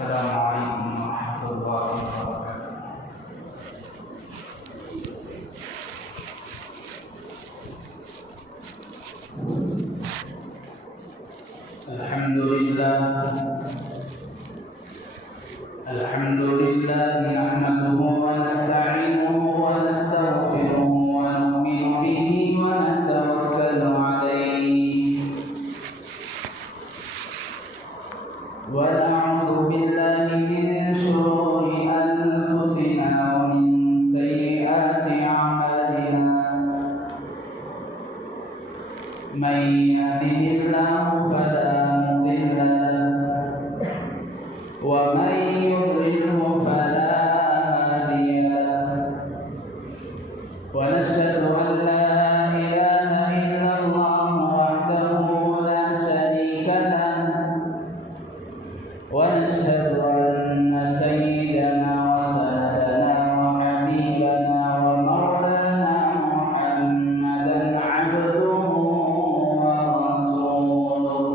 السلام عليكم ورحمة الله وبركاته. الحمد لله نحمده ونستعينه ونستغفره ونؤمن به ونتوكل عليه ونعوذ بالله من شرور أنفسنا ومن سيئات أعمالنا من يهده الله فلا مضل له ومن يضلله فلا هادي له ونشهد أن لا إله إلا الله وحده لا شريك له ونشهد أن سيدنا وسندنا وحبيبنا ومولانا محمدا عبده ورسوله.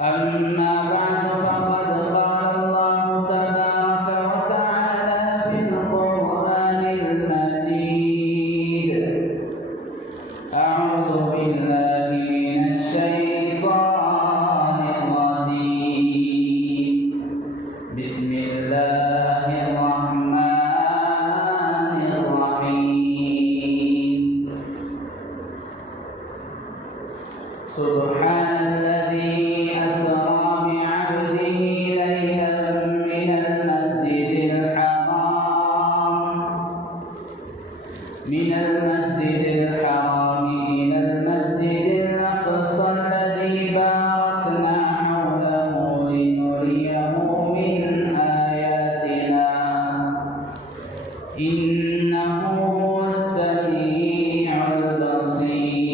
أما بعد فقد قال الله تبارك وتعالى في القرآن المجيد: أعوذ بالله من الشيطان الرجيم. بسم الله الرحمن الرحيم. سبحان الذي أسرى بعبده ليلا من المسجد الحرام إلى المسجد الأقصى الذي باركنا حوله لنريه من آياتنا إنه هو السميع البصير.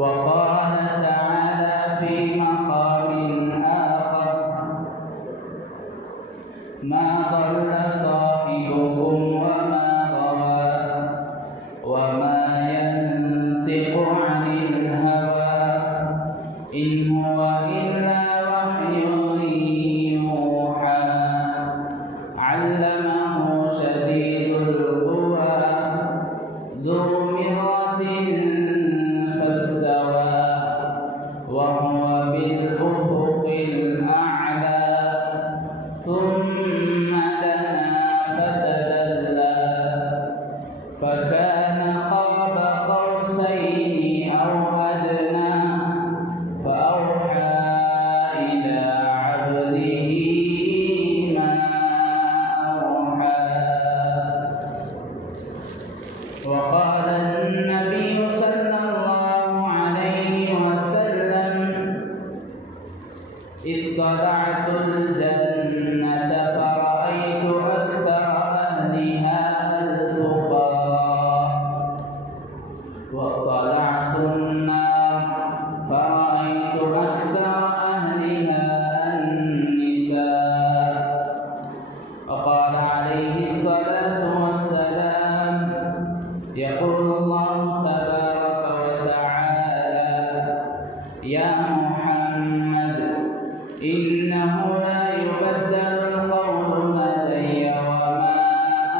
وقال تعالى في مقام آخر: ما ضل صاحبكم وما غوى وما ينطق عن الهوى إن هو إلا وحي يوحى علمه شديد القوى ذو مرة فاستوى وهو بالأفق الأعلى ثم دنا فتدلى فكان قاب قوسين أو أدنى فأوحى إلى عبده ما أوحى. وقال النبي صلى الله عليه وسلم: اطلعت الجنة فرأيت أكثر أهلها الفقراء واطلعت النار فرأيت أكثر أهلها النساء. وقال عليه الصلاة والسلام: يقول الله تبارك وتعالى: يا محمد إنه لا يبدل القول لدي وما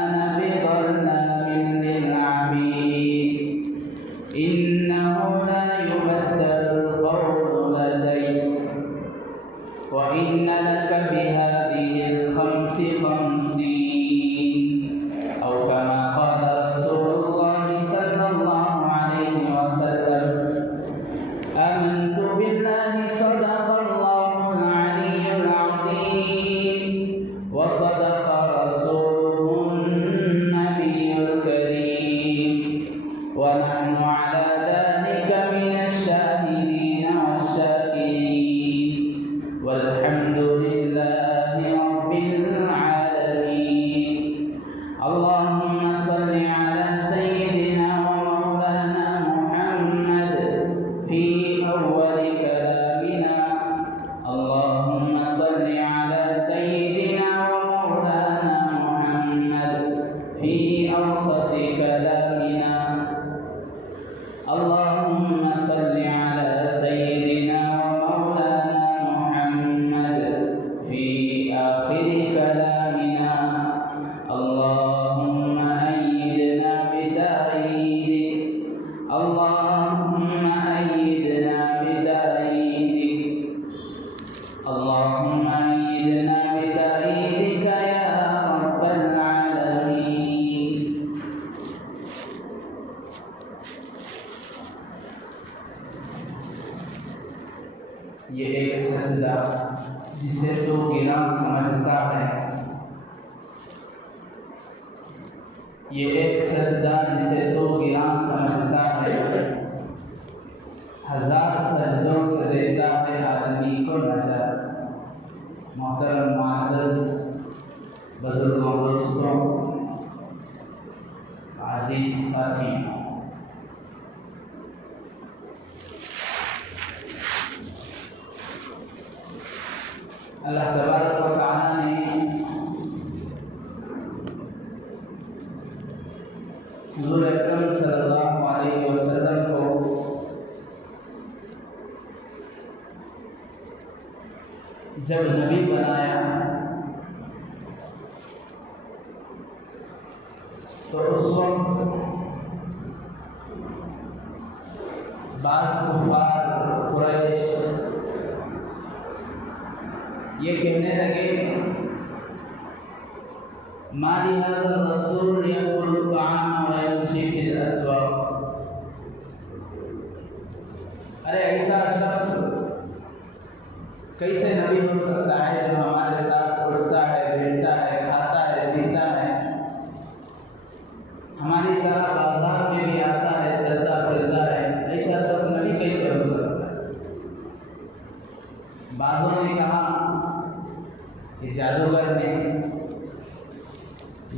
أنا بظلام للعبيد. إنه لا يبدل القول لدي وإن لك بهذه الخمس 50 أو كما قال رسول الله صلى الله عليه وسلم: آمنت بالله صدق الله العلي العظيم وصدق رسوله النبي الكريم ونحن على ذلك من الشاهدين والشاكرين والحمد لله رب العالمين. یہ ایک سجدہ جسے تو گراں سمجھتا ہے، 1000 سجدوں سے دیتا ہے آدمی کو نجات۔ محترم معزز بزرگوں، دوستوں، عزیز ساتھی، اللہ تبارک و تعالیٰ نے حضور اکرم صلی اللہ علیہ وسلم کو جب نبی بنایا تو اس وقت بعض کفار قریش یہ کہنے لگے ما لهذا الرسول يأكل الطعام ويمشي في الأسواق، ارے ایسا شخص کیسے نبی ہو سکتا ہے جو ہمارے ساتھ اڑتا ہے، بیٹھتا ہے، کھاتا ہے، پیتا ہے، ہماری طرح بازار میں بھی آتا ہے، چلتا پھرتا ہے، ایسا شخص نبی کیسے ہو سکتا ہے؟ بعضوں نے کہا کہ جادوگر نے،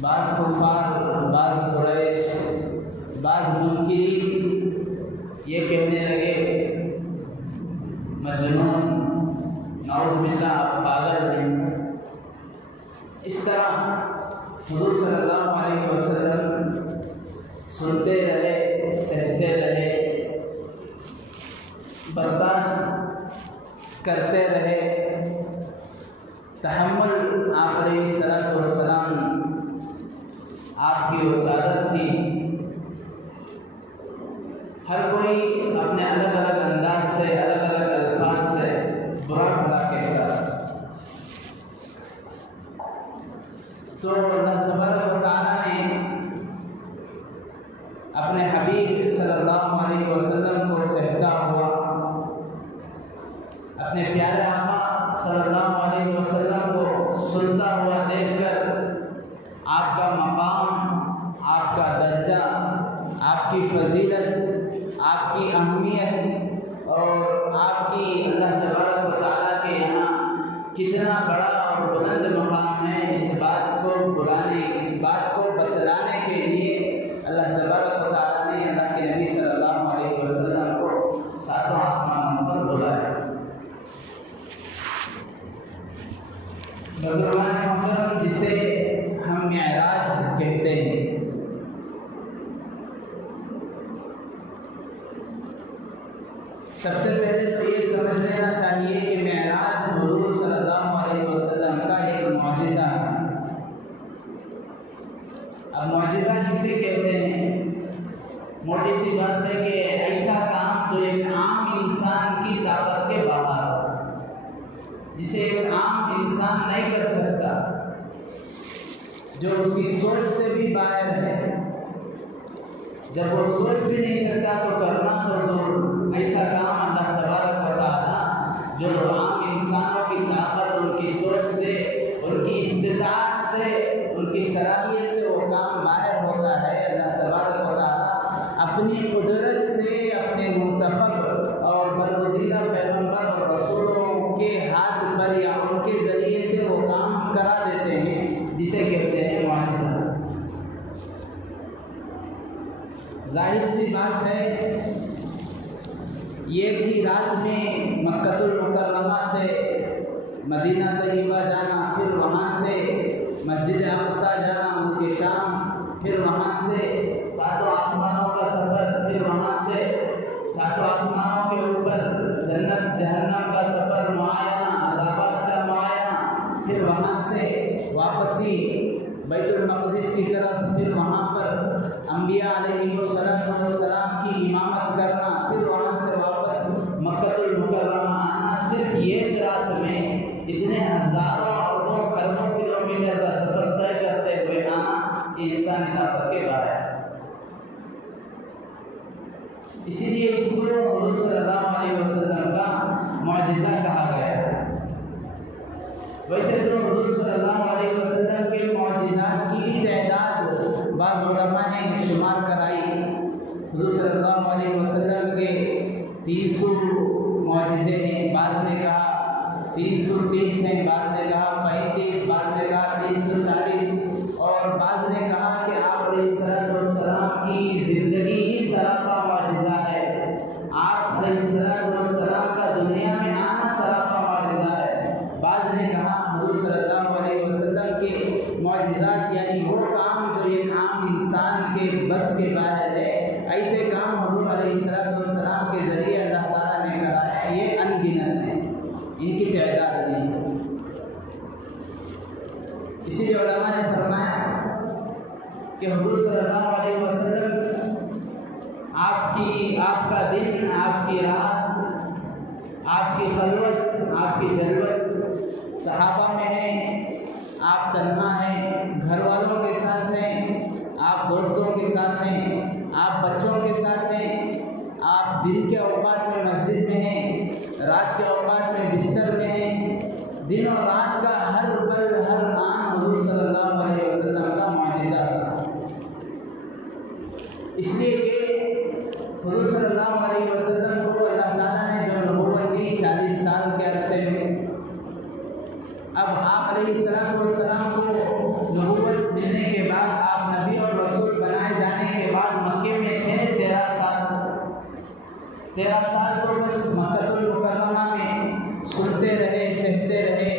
بعض کفار، بعض قریش، بعض منکرین یہ کہنے لگے مجنون، نعوذ باللہ آپ پاگل ہیں۔ اس طرح حضور صلی اللہ علیہ وسلم سنتے رہے، سہتے رہے، برداشت کرتے رہے۔ تحمل آپ علیہ الصلوۃ والسلام آپ کی وہ عادت تھی۔ ہر کوئی اپنے الگ الگ انداز سے، الگ الگ الفاظ سے برا بھلا کہتا، تو اللہ تبارک و تعالیٰ نے اپنے حبیب صلی اللہ علیہ وسلم کو سہتا ہوا، اپنے پیارے آقا صلی اللہ علیہ وسلم کو سنتا ہوا دیکھ کر آپ کا مقام، آپ کا درجہ، آپ کی فضیلت، آپ کی اہمیت اور آپ کی اللہ تبارک و تعالیٰ کے یہاں کتنا بڑا اور بلند مقام ہے، اس بات کو بتلانے کے لیے اللہ تبارک و تعالیٰ نے اللہ کے نبی صلی اللہ علیہ وسلم کو 7 آسمانوں پر بلایا۔ بزرگان محترم، جسے ہم معراج کہتے ہیں، سب سے پہلے تو یہ سمجھ لینا چاہیے کہ معراج حضور صلی اللہ علیہ وسلم کا ایک معجزہ ہے۔ اب معجزہ کسے کہتے ہیں؟ موٹی سی بات ہے کہ ایسا کام جو ایک عام انسان کی طاقت کے باہر ہو، جسے ایک عام انسان نہیں کر سکتا، جو اس کی سوچ سے بھی باہر ہے۔ جب وہ سوچ بھی نہیں سکتا تو کرنا تو دور، ایسا کام اللہ تبارک و تعالیٰ جو عام انسانوں کی طاقت، ان کی سوچ سے، ان کی استطاعت سے، ان کی صلاحیت سے وہ کام باہر ہوتا ہے، اللہ تبارک و تعالیٰ اپنی قدرت سے اپنے منتخب اور برگزیدہ پیغمبر اور رسولوں کے ہاتھ پر یا ان کے ذریعے سے وہ کام کرا دیتے ہیں، جسے کہتے ہیں معجزہ۔ ظاہر سی بات ہے، ایک ہی رات میں مکہ المکرمہ سے مدینہ طیبہ جانا، پھر وہاں سے مسجد اقصیٰ جانا ملک شام، پھر وہاں سے 7 آسمانوں کا سفر، پھر وہاں سے 7 آسمانوں کے اوپر جنت جہنم کا سفر، معائنہ، عذابات کا معائنہ، پھر وہاں سے واپسی بیت المقدس کی طرف، پھر وہاں پر انبیاء علیہ السلام کی امامت کرنا، پھر وہاں سے واپس مکہ المکرمہ آنا، صرف ایک رات میں اتنے ہزاروں اربوں کروڑوں کلومیٹر کا سفر طے کرتے ہوئے آنا، یہ انسانی طاقت کے باہر ہے۔ اسی لیے اس کو حضور صلی اللہ علیہ وسلم کا معجزہ کہا گیا ہے۔ ویسے تو حضور صلی اللہ علیہ وسلم کے معجزات کی بھی تعداد بعض علماء شمار کرائی، حضور صلی اللہ علیہ وسلم کے 300 معجزے ہیں، بعض نے کہا 330 ہیں، بعض نے کہا 35، بعض نے کہا 340، اور بعض نے کہا کہ آپ علیہ السلام کی زندگی ہی سراپا معجزہ ہے، آپ علیہ السلام کا دنیا میں آنا سراپا معجزہ ہے۔ بعض نے کہا حضور صلی اللہ علیہ وسلم کے معجزات یعنی وہ کام جو ایک عام انسان کے بس کے باہر ہے، ایسے کام حضور علیہ السلام کے ذریعے اللہ تعالیٰ نے کرا ہے، یہ ان گنت ہیں، ان کی تعداد نہیں ہے۔ اسی لیے علماء نے فرمایا کہ حضور صلی اللہ علیہ وسلم آپ کا دن، آپ کی رات، آپ کی خلوت، آپ کی جلوت صحابہ میں ہے، آپ تنہا ہیں، گھر والوں کے ساتھ ہیں، آپ دوستوں کے ساتھ ہیں، آپ بچوں کے ساتھ ہیں، آپ دن کے اوقات میں مسجد میں ہیں، رات کے اوقات میں بستر میں ہیں، دن اور رات کا ہر پل ہر آن حضور صلی اللہ علیہ وسلم کا معجزہ تھا۔ اس لیے کہ حضور صلی اللہ علیہ وسلم کو اللہ تعالیٰ نے جو نبوت دی 40 سال کے عرصے میں، اب آپ علیہ السلام کو نبوت ملنے کے بعد، آپ نبی اور رسول بنائے جانے کے بعد مکے میں تھے 13 سال تو بس مکہ المکرمہ میں سنتے رہے، سہتے رہے،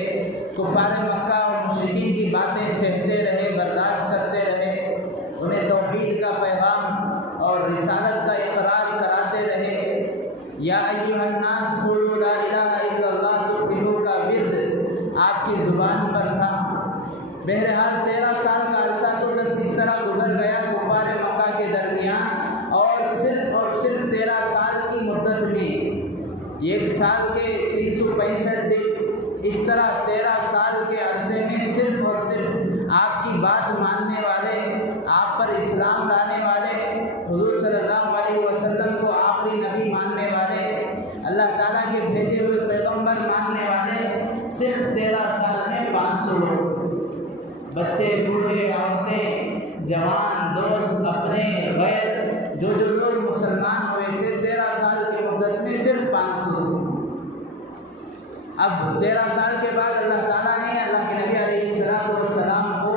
کفار مکہ اور مشرکین کی باتیں سہتے رہے، برداشت کرتے رہے، انہیں توحید کا پیغام اور رسالت کا اقرار کراتے رہے۔ یا ایھا الناس قولوا لا الہ الا اللہ تفلحوا کا ورد آپ کی زبان پر تھا۔ بہرحال 13 سال کا عرصہ تو بس اس طرح گزر گیا کفار مکہ کے درمیان، اور صرف 13 سال کی مدت میں، 1 سال کے 365 دن، اس طرح 13 سال کے عرصے میں صرف اور صرف آپ کی بات ماننے والے، آپ پر اسلام لانے والے، حضور صلی اللہ علیہ وسلم کو آخری نبی ماننے والے، اللہ تعالیٰ کے بھیجے ہوئے پیغمبر ماننے والے صرف 13 سال میں 500 لوگ، بچے، بوڑھے، عورتیں، جوان، دوست، اپنے، غیر، جو لوگ مسلمان ہوئے تھے 13 سال کی مدت میں صرف 500 لوگ۔ اب 13 سال کے بعد اللہ تعالیٰ نے اللہ کے نبی علیہ السلام کو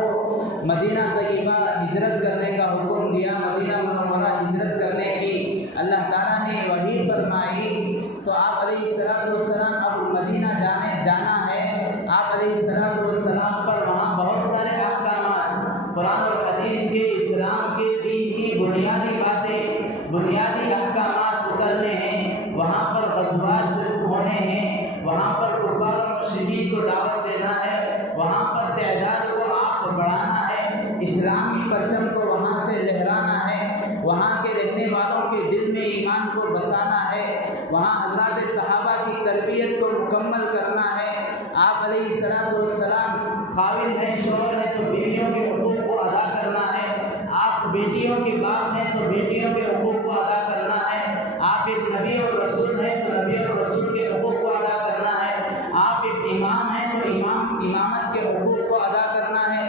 مدینہ طیبہ ہجرت کرنے کا حکم دیا، مدینہ منورہ ہجرت کرنے کی اللہ تعالیٰ نے وحی فرمائی، تو آپ علیہ السلام اب مدینہ جانا ہے۔ آپ علیہ السلام پر وہاں بہت سارے احکامات، قرآن اور حدیث کے، اسلام کے، دین کی بنیادی باتیں، بنیادی احکامات اترنے ہیں، وہاں پر غزوات ہونے ہیں، وہاں پر کفار اور مشرکین کو دعوت دینا ہے، وہاں پر تعداد کو آپ بڑھانا ہے، اسلام کی پرچم کو وہاں سے لہرانا ہے، وہاں کے رہنے والوں کے دل میں ایمان کو بسانا ہے، وہاں حضرات صحابہ کی تربیت کو مکمل کرنا ہے۔ آپ علیہ السلام خاوند ہیں، شوہر ہیں تو بیویوں کے حقوق کو ادا کرنا ہے، آپ بیٹیوں کے باپ ہیں تو بیٹیوں کے حقوق کو ادا کرنا ہے، آپ ایک نبی اور رسول ہیں تو نبی اور رسول کے حقوق کو ادا کرنا ہے، آپ ایک امام ہیں تو امامت کے حقوق کو ادا کرنا ہے،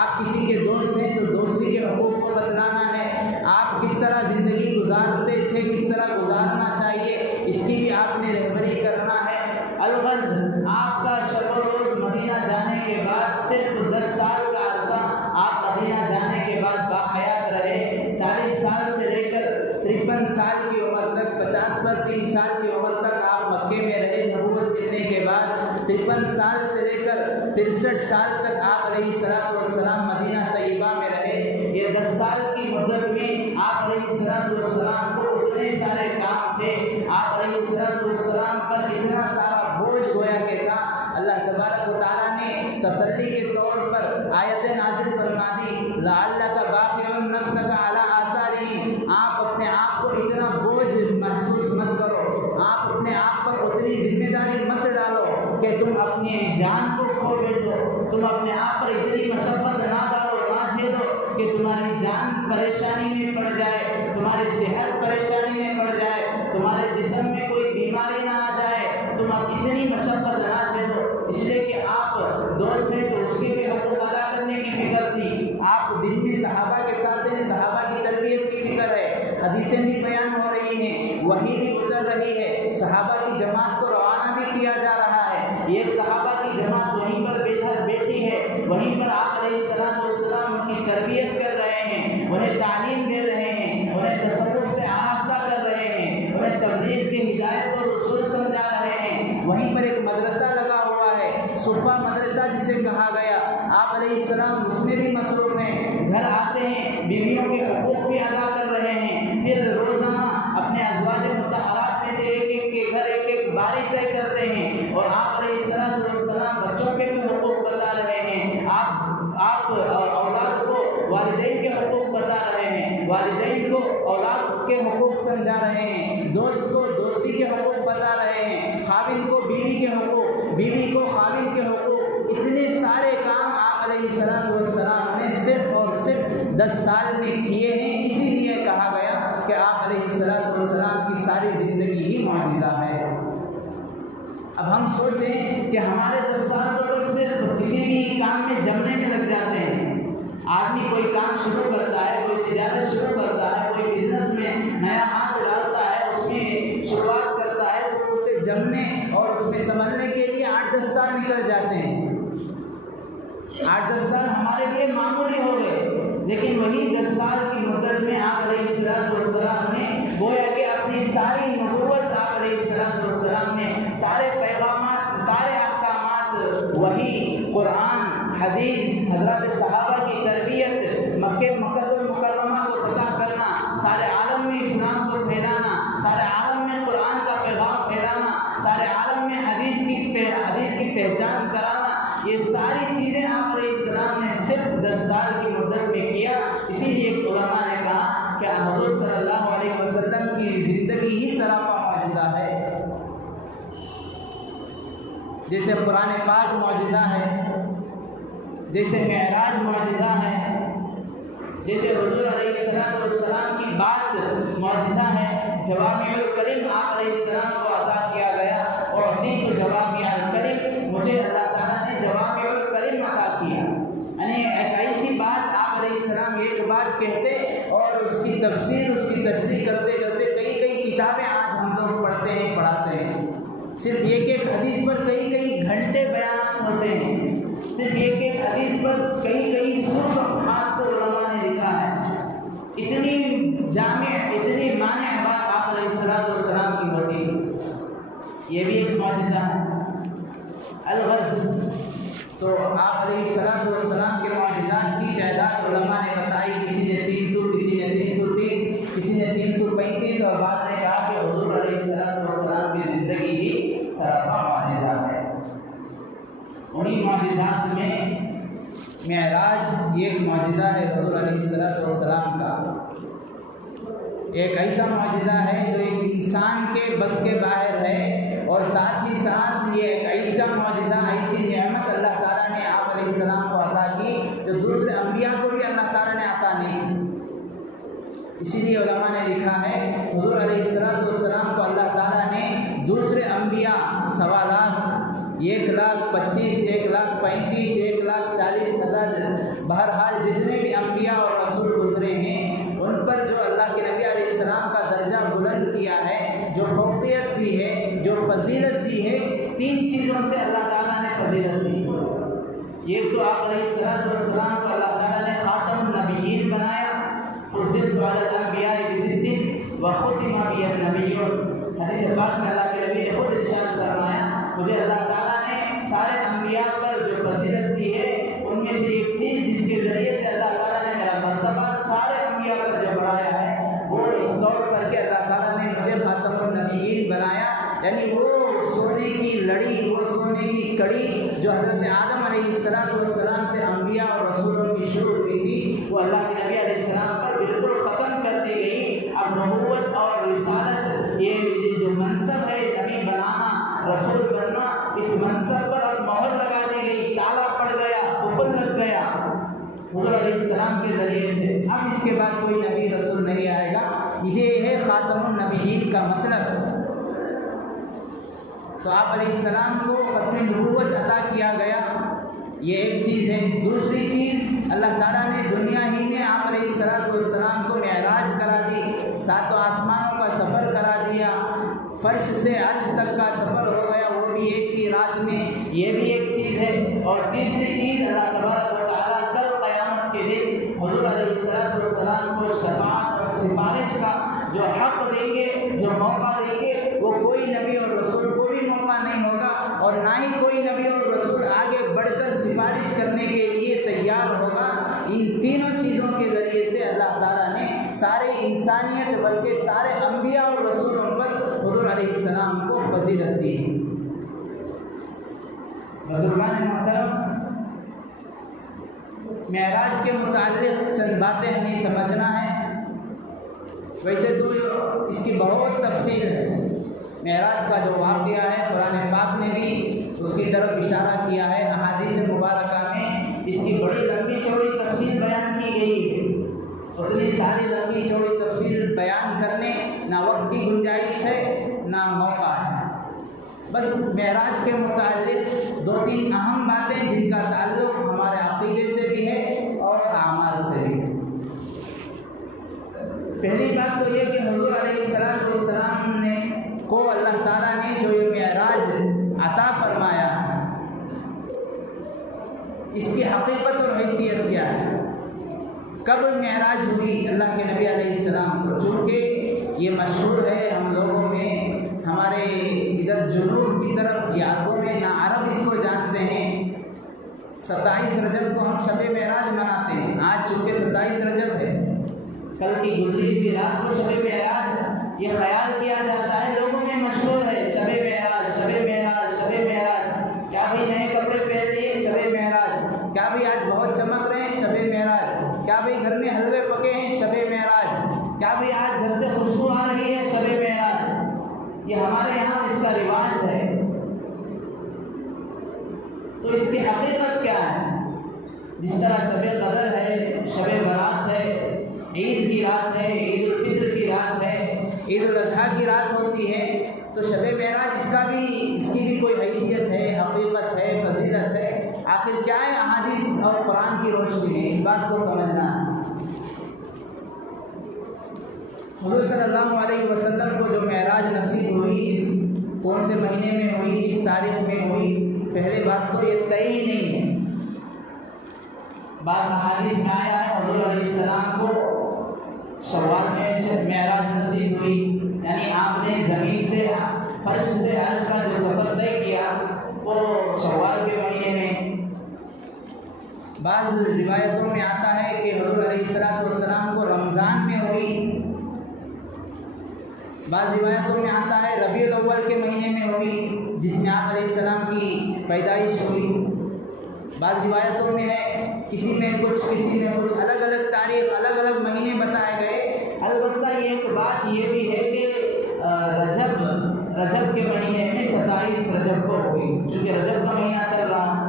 آپ کسی کے دوست ہیں تو دوستی کے حقوق کو بتلانا ہے، آپ کس طرح زندگی گزارتے تھے، کس طرح گزارنا چاہیے، اس کی بھی آپ نے رہبری کرنا ہے۔ الغرض آپ کا شب و روز مدینہ جانے کے بعد صرف 10 سال کا عرصہ آپ مدینہ جانے کے بعد باحیات رہے، 40 سال سے لے کر 53 سال کی عمر تک، 50 پر 3 سال کی عمر تک آپ مکے میں رہے نبوت ملنے کے بعد، 53 سال سے لے کر 63 سال تک آپ علیہ السلام مدینہ طیبہ میں رہے۔ یہ 10 سال کی مدت میں آپ علیہ السلام کو اتنے سارے کام تھے، آپ علیہ السلام پر اتنا سارا بوجھ گویا کہ تھا، اللہ تبارک و تعالیٰ نے تسلی کے طور پر آیت نازل فرما دی، لعلک باخع نفسک علی آثارہم، آپ اپنے آپ کو اتنا بوجھ محسوس مت کرو، آپ اپنے آپ پر اتنی ذمہ داری مت ڈالو کہ تم اپنی جان کو کھو بیٹھو، تم اپنے آپ پر اتنی مشقت نہ ڈالو، نہ جھیلو کہ تمہاری جان پریشانی میں پڑ جائے، تمہاری صحت پریشانی میں پڑ جائے، تمہارے جسم میں کوئی بیماری نہ آ جائے، تم اتنی مشقت نہ جھیلو، اس لیے کہ آپ دوست ہیں تو اس کے بھی حقوق ادا کرنے کی فکر تھی، آپ دن میں صحابہ کے ساتھ ہیں، صحابہ کی تربیت حدیثیں بھی بیان ہو رہی ہیں، وحی بھی اتر رہی ہے، صحابہ کی جماعت کو روانہ بھی کیا جا رہا ہے۔ ایک صحابہ کی جماعت وہیں پر بیٹھی ہے، وہیں پر آپ علیہ السلام ان کی تربیت کر رہے ہیں، انہیں تعلیم دے رہے ہیں، انہیں تصوف سے آراستہ کر رہے ہیں، انہیں تبلیغ کی ہدایت کو اصول سمجھا رہے ہیں۔ وہیں پر ایک مدرسہ لگا ہوا ہے، صفہ مدرسہ جسے کہا گیا، آپ علیہ السلام اس میں بھی مصروف ہیں۔ گھر آتے ہیں، بیویوں کے حقوق بھی ادا کر رہے ہیں، پھر روزانہ اپنے ازواج مطہرات میں سے ایک کے گھر ایک باری طے کرتے ہیں، اور آپ علیہ السلام بچوں کے بھی حقوق بتا رہے ہیں۔ آپ اولاد کو والدین کے حقوق بتا رہے ہیں، والدین کو اولاد کے حقوق سمجھا رہے ہیں، دوست کو دوستی کے حقوق بتا رہے ہیں، خاوند کو بیوی کے حقوق، بیوی کو خاوند کے حقوق۔ اتنے سارے کام آپ علیہ السلام نے صرف اور صرف 10 سال میں کیے ہیں۔ اسی لیے کہا گیا کہ آپ علیہ السلام کی ساری زندگی ہی معجزہ ہے۔ اب ہم سوچیں کہ ہمارے 10 سال تو صرف کسی بھی کام میں جمنے میں لگ جاتے ہیں۔ آدمی کوئی کام شروع کرتا ہے، کوئی تجارت شروع کرتا ہے، کوئی بزنس میں نیا ہاتھ ڈالتا ہے، اس میں شروعات کرتا ہے، تو اسے جمنے اور اس میں سنبھلنے کے لیے 8-10 سال نکل جاتے ہیں۔ 8-10 سال ہمارے لیے معمولی ہو گئے، لیکن وہی 10 سال کی مدت میں آپ علیہ السلام نے گویا کہ اپنی ساری نبوت، آپ علیہ السلام نے سارے پیغامات، سارے احکامات، وہی قرآن، حدیث، حضرات صحابہ کی تربیت، مکہ المکرمہ کو فتح کرنا، سارے عالم میں اسلام کو پھیلانا، سارے عالم میں قرآن کا پیغام پھیلانا، سارے عالم میں حدیث کی پہچان کرانا، یہ ساری چیزیں آپ علیہ السلام نے صرف 10 سال کی مدت میں کیا۔ اسی لیے علماء نے کہا کہ حضور صلی اللہ علیہ وسلم کی زندگی ہی سراپا معجزہ ہے۔ جیسے قرآن پاک معجزہ ہے، جیسے معراج معجزہ ہے، جیسے حضور علیہ السلام کی بات معجزہ ہے، جوامع الکلم آپ علیہ السلام کو عطا کیا گیا، اور عطیت جوامع الکلم، مجھے اللہ تعالیٰ نے جوامع الکلم عطا کیا۔ یعنی ایک ایسی بات آپ علیہ السلام ایک بات کہتے اور اس کی تفسیر، اس کی تشریح کرتے کرتے کئی کتابیں آج ہم لوگ پڑھتے ہیں، پڑھاتے ہیں۔ صرف ایک حدیث پر کئی گھنٹے بیانات ہوتے ہیں، صرف ایک حدیث پر کئی صفحات کو علماء نے لکھا ہے۔ اتنی جامع، اتنی مانع بات آپ علیہ السلام کی ہوتی ہے، یہ بھی ایک معجزہ ہے۔ الغرض تو آپ علیہ السلام کے معجزات کی تعداد علماء نے بتائی، کسی نے 300، کسی نے 330، کسی نے 335، اور بعض نے کہا کہ حضور علیہ السلام کی زندگی ہی سراپا معجزہ ہے۔ انہی معجزات میں معراج ایک معجزہ ہے حضور علیہ السلام کا، ایک ایسا معجزہ ہے جو ایک انسان کے بس کے باہر ہے، اور ساتھ ہی ساتھ یہ ایک ایسا معجزہ، ایسی نعمت اللہ تعالیٰ نے آپ علیہ السلام کو عطا کی جو دوسرے انبیاء کو بھی اللہ تعالیٰ نے عطا نہیں کی۔ اسی لیے علماء نے لکھا ہے حضور علیہ السلام کو اللہ تعالیٰ نے دوسرے انبیاء 1.25 لاکھ، 1,25,000، 1,35,000، 1,40,000، بہرحال جتنے بھی انبیاء اور رسول گزرے ہیں، ان پر جو اللہ کے نبی علیہ السلام کا درجہ بلند کیا ہے، جو فوقیت دی ہے، جو فضیلت دی ہے، 3 چیزوں سے اللہ تعالیٰ نے فضیلت دی۔ ایک تو آپ علیہ السلام کو اللہ تعالیٰ نے خاتم النبیین بنایا، فضلت علی الانبیاء بست وختم بہ النبیون۔ حدیث پاک میں اللہ کے نبی نے خود ارشاد فرمایا، مجھے اللہ تعالیٰ نے سارے انبیاء پر جو فضیلت دی ہے، ان میں سے ایک چیز جس کے ذریعے سے اللہ تعالیٰ نے میرا مرتبہ سارے انبیاء پر جو بڑھایا ہے، وہ اس طور پر کہ اللہ تعالیٰ نے مجھے خاتم النبیین بنایا، یعنی وہ سونے کی لڑی، وہ سونے کی کڑی جو حضرت آدم علیہ السلام سے انبیاء اور رسولوں کی شروع ہوئی تھی، وہ اللہ کے نبی علیہ السلام پر بالکل ختم کر دی گئی۔ اب نبوت اور رسالت، یہ جو منصب ہے نبی بنانا، رسول بننا، اس منصب پر اب مہر لگا دی گئی، تالا پڑ گیا، قفل لگ گیا حضور علیہ السلام کے ذریعے سے۔ اب اس کے بعد کوئی نبی رسول نہیں آئے گا، یہ ہے خاتم النبیین کا مطلب۔ تو آپ علیہ السلام کو ختم نبوت عطا کیا گیا، یہ ایک چیز ہے۔ دوسری چیز، اللہ تعالیٰ نے دنیا ہی میں آپ علیہ السلام کو معراج کرا دی، 7 آسمانوں کا سفر کرا دیا، فرش سے عرش تک کا سفر ہو گیا، وہ بھی ایک ہی رات میں، یہ بھی ایک چیز ہے۔ اور تیسری چیز اللہ تبارک و تعالیٰ کل قیامت کے دن حضور علیہ السلام کو شفاعت اور سفارش کا جو حق دیں گے، جو موقع دیں گے، وہ کوئی نبی اور رسول کو بھی موقع نہیں ہوگا، اور نہ ہی کوئی نبی اور رسول آگے بڑھ کر سفارش کرنے کے لیے تیار ہوگا۔ ان تینوں چیزوں کے ذریعے سے اللہ تعالیٰ نے سارے انسانیت بلکہ سارے انبیاء اور رسولوں پر حضور علیہ السلام کو فضیلت دی۔ بزرگان محترم، معراج کے متعلق چند باتیں ہمیں سمجھنا ہے۔ ویسے تو اس کی بہت تفصیل ہے۔ معراج کا جو واقعہ ہے قرآن پاک نے بھی اس کی طرف اشارہ کیا ہے، احادیث مبارکہ میں اس کی بڑی لمبی چوڑی تفصیل بیان کی گئی ہے۔ اتنی ساری لمبی چوڑی تفصیل بیان کرنے نہ وقت کی گنجائش ہے نہ موقع ہے۔ بس معراج کے متعلق 2-3 اہم باتیں جن کا تعلق ہمارے عقیدے سے بھی ہے اور اعمال سے بھی ہے۔ پہلی بات تو یہ کہ حضور علیہ السلام نے کو اللہ تعالیٰ نے جو یہ معراج عطا فرمایا، اس کی حقیقت اور حیثیت کیا ہے، کب معراج ہوئی اللہ کے نبی علیہ السلام کو؟ چونکہ یہ مشہور ہے ہم لوگوں میں، ہمارے ادھر جنوب کی طرف یادوں میں نہ عرب اس کو جانتے ہیں۔ 27 رجب کو ہم شب معراج مناتے ہیں۔ آج چونکہ 27 رجب ہے، کل کی گزری ہوئی رات کو شب معراج یہ خیال کیا جاتا ہے، لوگوں میں مشہور ہے شب معراج، شب معراج، شب معراج۔ کیا بھی نئے کپڑے پہن لیے؟ شب معراج۔ کیا بھی آج بہت چمک رہے ہیں؟ شب معراج۔ کیا بھی گھر میں حلوے پکے ہیں؟ شب معراج۔ کیا بھی آج گھر سے خوشبو آ رہی ہے؟ شب معراج۔ یہ ہمارے یہاں اس کا رواج ہے۔ تو اس کی حقیقت کیا ہے؟ جس طرح شب قدر ہے، شب برات ہے، عید کی رات ہے، عید الفطر کی رات ہے، عید الاضحیٰ کی رات ہوتی ہے، تو شب معراج اس کی بھی کوئی حیثیت ہے، حقیقت ہے، فضیلت ہے۔ آخر کیا ہے؟ احادیث اور قرآن کی روشنی میں اس بات کو سمجھنا ہے۔ حضور صلی اللہ علیہ وسلم کو جو معراج نصیب ہوئی، کون سے مہینے میں ہوئی، اس تاریخ میں ہوئی، پہلے بات تو یہ طے ہی نہیں ہے۔ بعض احادیث میں آیا ہے حضور علیہ السلام کو شوال میں سے معراج نصیب ہوئی، یعنی آپ نے زمین سے فرش سے عرش کا جو سفر طے کیا وہ شوال کے مہینے میں۔ بعض روایتوں میں آتا ہے کہ حضور علیہ السلام کو رمضان میں ہوئی، بعض روایتوں میں آتا ہے ربیع الاول کے مہینے میں ہوئی جس میں آپ علیہ السلام کی پیدائش ہوئی۔ بعض روایتوں میں ہے کسی میں کچھ الگ الگ تاریخ، الگ الگ مہینے بتائے گئے۔ البتہ یہ ایک بات یہ بھی ہے کہ رجب کے مہینے میں 27 رجب کو ہوئی، چونکہ رجب کا مہینہ چل رہا۔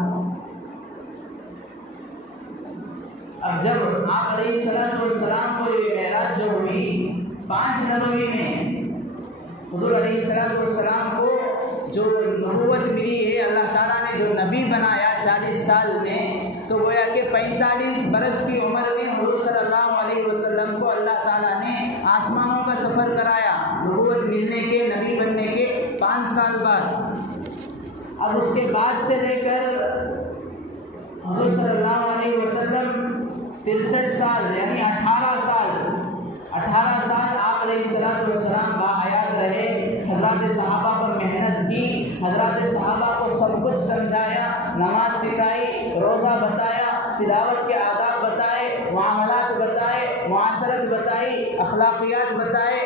اب جب آپ علیہ السلام کو یہ معراج جو ہوئی 5 نومبر میں، حضور علیہ السلام کو جو نبوت ملی ہے، اللہ تعالیٰ نے جو نبی بنایا 40 سال میں، تو گویا کہ 45 برس کی عمر میں حضور صلی اللہ علیہ وسلم کو اللہ تعالیٰ نے آسمانوں کا سفر کرایا، نبوت ملنے کے، نبی بننے کے 5 سال بعد۔ اب اس کے بعد سے لے کر حضور صلی اللہ علیہ وسلم 63 سال یعنی 18 سال آپ علیہ السلام باحیات رہے، حضرات صحابہ پر محنت کی، حضرات صحابہ کو سب کچھ سمجھایا، نماز سکھائی، روزہ بتایا، تلاوت کے آداب بتائے، معاملات بتائے، معاشرت بتائی، اخلاقیات بتائے،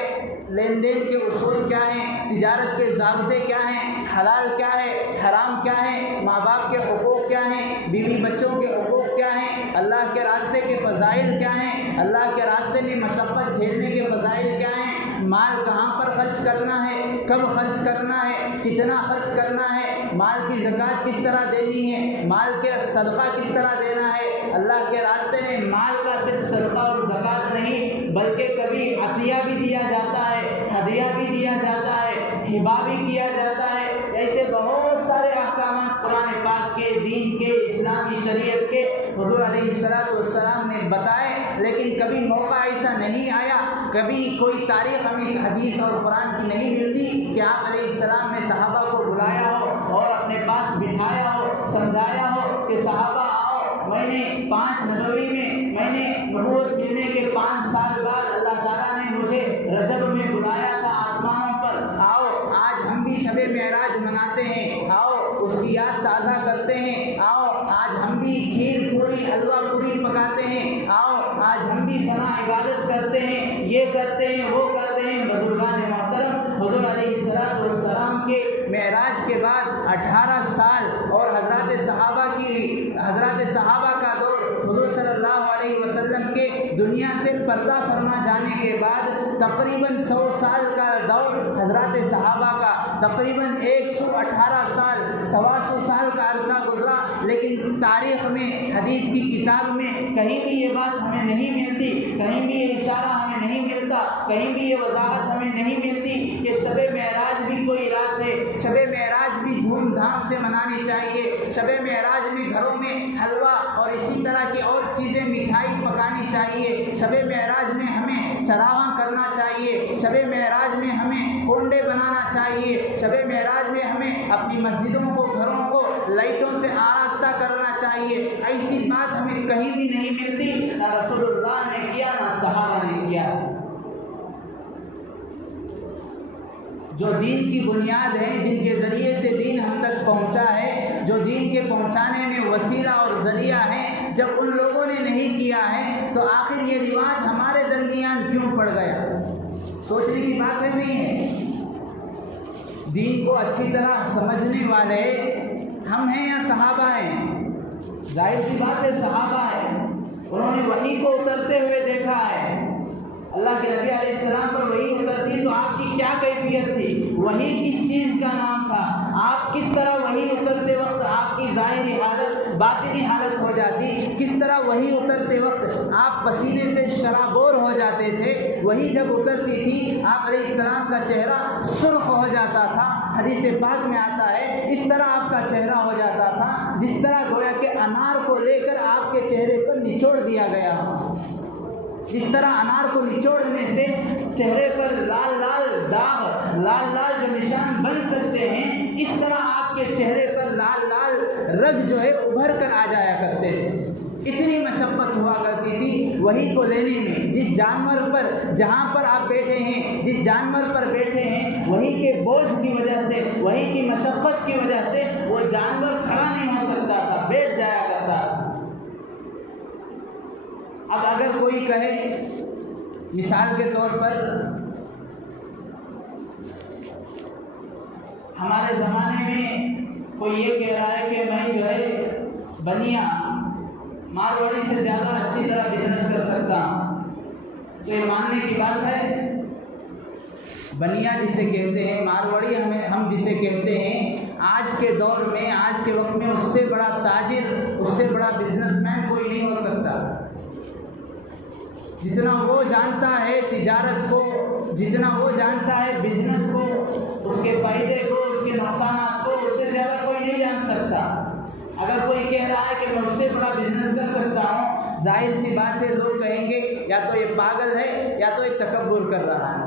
لین دین کے اصول کیا ہیں، تجارت کے ضابطے کیا ہیں، حلال کیا ہے، حرام کیا ہے، ماں باپ کے حقوق کیا ہیں، بیوی بچوں کے حقوق کیا ہیں، اللہ کے راستے کے فضائل کیا ہیں، اللہ کے راستے میں مشقت جھیلنے کے فضائل کیا ہیں، مال کہاں پر خرچ کرنا ہے، کب خرچ کرنا ہے، کتنا خرچ کرنا ہے، مال کی زکوٰۃ کس طرح دینی ہے، مال کے صدقہ کس طرح دینا ہے۔ اللہ کے راستے میں مال کا صرف صدقہ اور زکوٰۃ نہیں بلکہ کبھی عطیہ بھی دیا جاتا ہے، ہدیہ بھی دیا جاتا ہے، ہبہ بھی کیا جاتا ہے۔ ایسے بہت سارے احکامات قرآن پاک کے، دین کے، اسلامی شریعت کے حضور علیہ السلام نے بتائے، لیکن کبھی موقع ایسا نہیں آیا، کبھی کوئی تاریخ ہمیں حدیث اور قرآن کی نہیں ملتی کہ آپ علیہ السلام نے صحابہ کو بلایا ہو اور اپنے پاس بٹھایا ہو، سمجھایا ہو کہ صحابہ آؤ، میں نے 5 نبوی میں نے نبوت ملنے کے 5 سال بعد اللہ تعالیٰ نے مجھے رجب میں بلایا تھا آسمانوں پر، آؤ آج ہم بھی شب معراج مناتے ہیں، آؤ اس کی یاد تازہ کرتے ہیں، آؤ آج ہم بھی کھیر پوری حلوہ پوری پکاتے ہیں، آؤ آج ہم بھی فلاں عبادت کرتے ہیں، یہ کرتے ہیں وہ کرتے ہیں۔ بزرگان محترم، حضور علیہ السلام کے معراج کے بعد 18 سال اور حضرات صحابہ کا دور، حضور صلی اللہ علیہ وسلم کے دنیا سے پردہ فرما جانے کے بعد تقریباً 100 سال کا دور حضرات صحابہ کا، تقریباً 118 سال، 125 سال کا عرصہ گزرا، لیکن تاریخ میں، حدیث کی کتاب میں کہیں بھی یہ بات ہمیں نہیں ملتی، کہیں بھی یہ اشارہ ہمیں نہیں ملتا، کہیں بھی یہ وضاحت ہمیں نہیں ملتی کہ شب معراج بھی کوئی رات ہے، شب معراج بھی دھوم دھام سے منانی چاہیے، شب معراج میں گھروں میں حلوہ اور اسی طرح کی اور چیزیں مٹھائی پکانی چاہیے، شب معراج میں ہمیں چراغاں کرنا چاہیے، شب معراج میں ہمیں کنڈے بنانا چاہیے، شب معراج میں ہمیں اپنی مسجدوں کو، گھروں کو لائٹوں سے آراستہ کرنا چاہیے۔ ایسی بات ہمیں کہیں بھی نہیں ملتی، نہ رسول اللہ نے کیا نہ صحابہ نے کیا۔ جو دین کی بنیاد ہے، جن کے ذریعے سے دین ہم تک پہنچا ہے، جو دین کے پہنچانے میں وسیلہ اور ذریعہ ہے، جب ان لوگوں نے نہیں کیا ہے تو آخر یہ رواج ہمارے درمیان کیوں پڑ گیا؟ سوچنے کی بات ہے نہیں ہے؟ دین کو اچھی طرح سمجھنے والے ہم ہیں یا صحابہ ہیں؟ ظاہر سی بات ہے صحابہ ہیں، انہوں نے وحی کو اترتے ہوئے دیکھا ہے، اللہ کے نبی علیہ السلام پر وحی اترتی تو آپ کی کیا کیفیت تھی، وحی کس چیز کا نام تھا، آپ کس طرح وحی اترتے وقت آپ کی ظاہری حالت باطنی حالت ہو جاتی، کس طرح وحی اترتے وقت آپ پسینے سے شرابور ہو جاتے تھے، وحی جب اترتی تھی آپ علیہ السلام کا چہرہ سرخ ہو جاتا تھا، حدیث پاک میں آتا ہے اس طرح آپ کا چہرہ ہو جاتا تھا جس طرح گویا کہ انار کو لے کر آپ کے چہرے پر نچوڑ دیا گیا ہو، جس طرح انار کو نچوڑنے سے چہرے پر لال لال داغ، لال لال جو نشان بن سکتے ہیں، اس طرح آپ کے چہرے پر لال لال رگ جو ہے ابھر کر آ جایا کرتے تھے۔ اتنی مشقت ہوا کرتی تھی وحی کو لینے میں، جس جانور پر، جہاں پر آپ بیٹھے ہیں، جس جانور پر بیٹھے ہیں، وحی کے بوجھ کی وجہ سے، وحی کی مشقت کی وجہ سے وہ جانور کھڑا نہیں ہو سکتا تھا، بیٹھ جایا کرتا تھا۔ اب اگر کوئی کہے، مثال کے طور پر ہمارے زمانے میں کوئی یہ کہہ رہا ہے کہ میں جو ہے بنیا مارواڑی سے زیادہ اچھی طرح بزنس کر سکتا ہوں، تو یہ ماننے کی بات ہے؟ بنیا جسے کہتے ہیں، مارواڑی ہم جسے کہتے ہیں، آج کے دور میں، آج کے وقت میں اس سے بڑا تاجر، اس سے بڑا بزنس مین کوئی نہیں ہو سکتا۔ جتنا وہ جانتا ہے تجارت کو، جتنا وہ جانتا ہے بزنس کو، اس کے فائدے کو، اس کے نقصانات کو، اس سے زیادہ کوئی نہیں جان سکتا۔ اگر کوئی کہہ رہا ہے کہ میں اس سے بڑا بزنس کر سکتا ہوں، ظاہر سی بات ہے لوگ کہیں گے یا تو یہ پاگل ہے یا تو یہ تکبر کر رہا ہے۔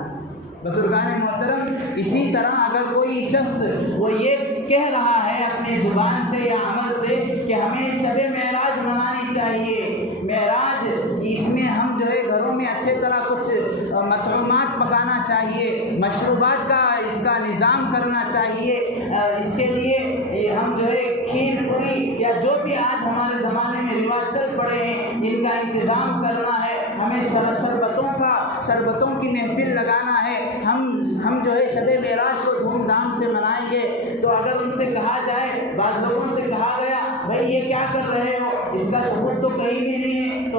بزرگان محترم، اسی طرح اگر کوئی شخص وہ یہ کہہ رہا ہے اپنی زبان سے یا عمل سے کہ ہمیں شب معراج منانی چاہیے، معراج اس میں ہم جو ہے گھروں میں اچھے طرح کچھ مطعومات پکانا چاہیے، مشروبات کا اس کا نظام کرنا چاہیے، اس کے لیے ہم جو ہے کھیر پوری یا جو بھی آج ہمارے زمانے میں رواج چل پڑے ہیں ان کا انتظام کرنا ہے، ہمیں شربتوں کی محفل لگانا ہے، ہم جو ہے شب معراج کو دھوم دھام سے منائیں گے، تو اگر ان سے کہا جائے، بعض لوگوں سے کہا گیا بھائی یہ کیا کر رہے ہو، اس کا ثبوت تو کہیں بھی نہیں ہے، تو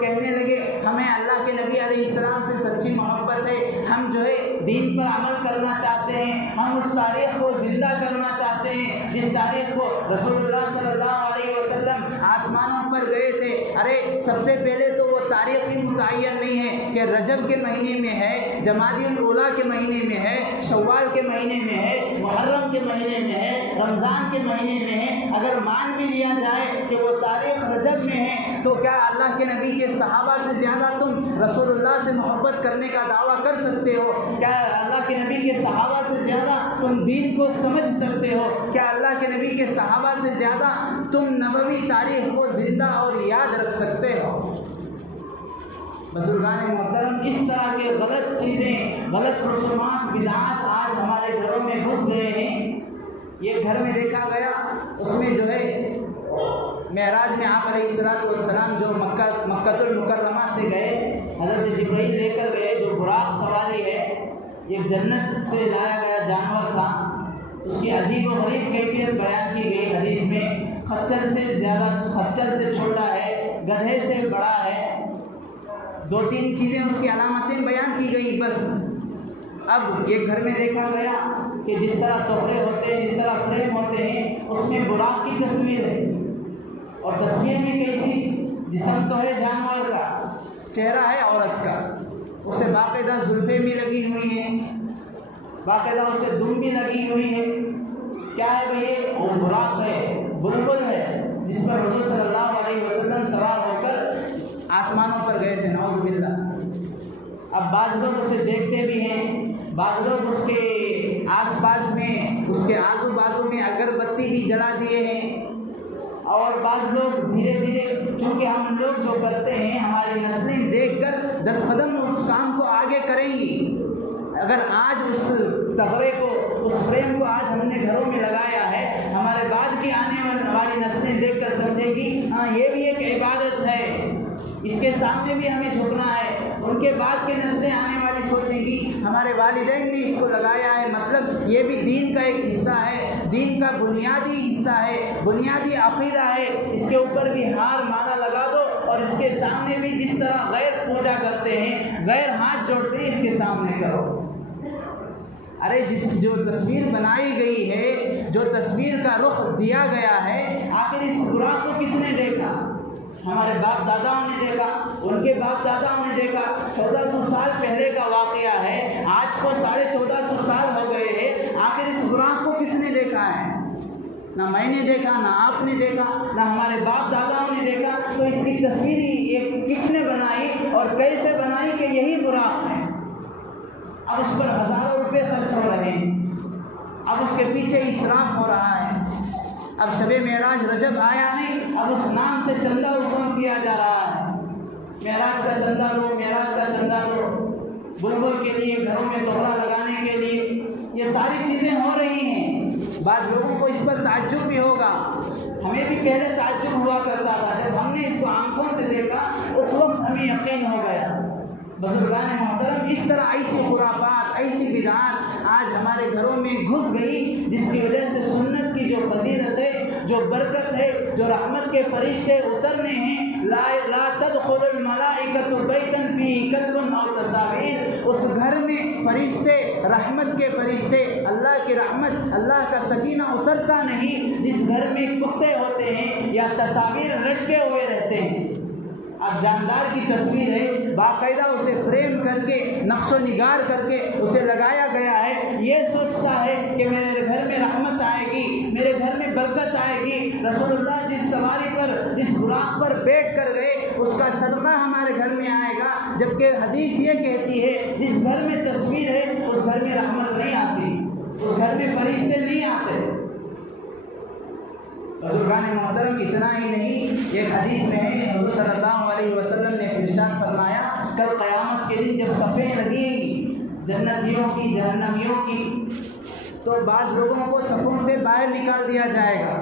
کہنے لگے ہمیں اللہ کے نبی علیہ السلام سے سچی محبت ہے، ہم جو ہے دین پر عمل کرنا چاہتے ہیں، ہم اس تاریخ کو زندہ کرنا چاہتے ہیں جس تاریخ کو رسول اللہ صلی اللہ علیہ وسلم آسمانوں پر گئے تھے۔ ارے سب سے پہلے تو وہ تاریخ بھی متعین نہیں ہے کہ رجب کے مہینے میں ہے، جمادی الاولیٰ کے مہینے میں ہے، شوال کے مہینے میں ہے، محرم کے مہینے میں ہے، رمضان کے مہینے میں ہے۔ اگر مان بھی لیا جائے کہ وہ تاریخ رجب میں ہے تو کیا اللہ کے نبی کے صحابہ سے زیادہ تم رسول اللہ سے محبت کرنے کا دعویٰ کر سکتے ہو؟ کیا اللہ کے نبی کے صحابہ سے زیادہ تم دین کو سمجھ سکتے ہو؟ کیا اللہ کے نبی کے صحابہ سے زیادہ تم نبوی تاریخ کو زندہ اور یاد رکھ سکتے ہو؟ بزرگان محترم، اس طرح کے غلط چیزیں، غلط رسومات، بدعات آج ہمارے گھروں میں گھس گئے ہیں۔ یہ گھر میں دیکھا گیا، اس میں جو ہے معراج میں آپ علیہ السلام جو مکہ المکرمہ سے گئے، حضرت جبرائیل لے کر گئے، جو براق سواری ہے، ایک جنت سے لایا گیا جانور تھا، اس کی عجیب و غریب کیفیت بیان کی گئی حدیث میں۔ خچر سے زیادہ، خچر سے چھوٹا ہے، گدھے سے بڑا ہے، 2-3 چیزیں اس کی علامتیں بیان کی گئی بس۔ اب ایک گھر میں دیکھا گیا کہ جس طرح توڑے ہوتے ہیں، جس طرح فریم ہوتے ہیں، اس میں براق کی تصویر ہے، اور تصویر میں کیسی؟ جسم تو ہے جانور کا، چہرہ ہے عورت کا، اسے باقاعدہ زلفیں بھی لگی ہوئی ہیں، باقاعدہ اسے دم بھی لگی ہوئی ہے۔ کیا ہے بھائی؟ وہ براق ہے، بلبل ہے، جس پر حضور صلی اللہ علیہ وسلم سوار ہو کر آسمانوں پر گئے تھے، نعوذ باللہ۔ اب بعض لوگ اسے دیکھتے بھی ہیں، بعض لوگ اس کے آس پاس میں، اس کے آزو بازو میں اگربتی بھی جلا دیے ہیں، اور بعض لوگ دھیرے دھیرے، چونکہ ہم لوگ جو کرتے ہیں ہماری نسلیں دیکھ کر 10 قدم اس کام کو آگے کریں گی۔ اگر آج اس تغرے کو، اس فریم کو آج ہم نے گھروں میں لگایا ہے، ہمارے بعد کی آنے والی نسلیں دیکھ کر سمجھیں گی ہاں یہ بھی ایک عبادت ہے، اس کے سامنے بھی ہمیں جھکنا ہے۔ ان کے بعد کی نسلیں آنے والی سوچیں گی ہمارے والدین نے اس کو لگایا ہے، مطلب یہ بھی دین کا ایک حصہ ہے، دین کا بنیادی حصہ ہے، بنیادی عقیدہ ہے، اس کے اوپر بھی ہار مانا لگا دو، اور اس کے سامنے بھی جس طرح غیر پوجا کرتے ہیں، غیر ہاتھ جوڑتے ہیں، اس کے سامنے کرو۔ ارے جو تصویر بنائی گئی ہے، جو تصویر کا رخ دیا گیا ہے، آخر اس براق کو کس نے دیکھا؟ ہمارے باپ داداؤں نے دیکھا، ان کے باپ داداؤں نے دیکھا، 1400 سال پہلے کا واقعہ ہے، آج کو 1450 سال ہو گئے ہیں، آخر اس براق کو کس نے دیکھا ہے؟ نہ میں نے دیکھا، نہ آپ نے دیکھا، نہ ہمارے باپ داداؤں نے دیکھا، تو اس کی تصویر ایک کس نے بنائی اور کیسے بنائی کہ یہی براق ہے؟ اب اس پر ہزاروں روپے خرچ ہو رہے ہیں، اب اس کے پیچھے اسراف ہو رہا ہے۔ اب شب معراج رجب آیا نہیں، اب اس نام سے چندہ وصول کیا جا رہا ہے، معراج کا چندہ لو، معراج کا چندہ لو، بلبل کے لیے، گھروں میں دوہرا لگانے کے لیے، یہ ساری چیزیں ہو رہی ہیں۔ بعض لوگوں کو اس پر تعجب بھی ہوگا، ہمیں بھی پہلے تعجب ہوا کرتا تھا، جب ہم نے اس کو آنکھوں سے دیکھا اس وقت ہمیں یقین ہو گیا۔ بزرگان محترم، اس طرح ایسی خرافات، ایسی بدعات آج ہمارے گھروں میں گھس گئی، جس کی وجہ سے سنت کی جو فضیلت ہے، جو برکت ہے، جو رحمت کے فرشتے اترنے ہیں، لا تدخل الملائکۃ بیتا فیہ کلب او تصاویر، اس گھر میں فرشتے، رحمت کے فرشتے، اللہ کی رحمت، اللہ کا سکینہ اترتا نہیں جس گھر میں کتے ہوتے ہیں یا تصاویر لٹکے ہوئے رہتے ہیں۔ اب جاندار کی تصویر ہے، باقاعدہ اسے فریم کر کے، نقش و نگار کر کے اسے لگایا گیا ہے، یہ سوچتا ہے کہ میرے گھر میں رحمت آئے گی، میرے گھر میں برکت آئے گی۔ رسول اللہ جس سواری پر، جس براق پر بیٹھ کر گئے، اس کا صدقہ ہمارے گھر میں آئے گا، جبکہ حدیث یہ کہتی ہے جس گھر میں تصویر ہے اس گھر میں رحمت نہیں آتی، اس گھر میں فرشتے نہیں آتے۔ بزرگان محترم، اتنا ہی نہیں، ایک حدیث میں ہے، حضور صلی اللہ علیہ وسلم نے ارشاد فرمایا، کل قیامت کے دن جب صفیں لگیں گی جنتیوں کی، جہنمیوں کی، تو بعض لوگوں کو صفوں سے باہر نکال دیا جائے گا۔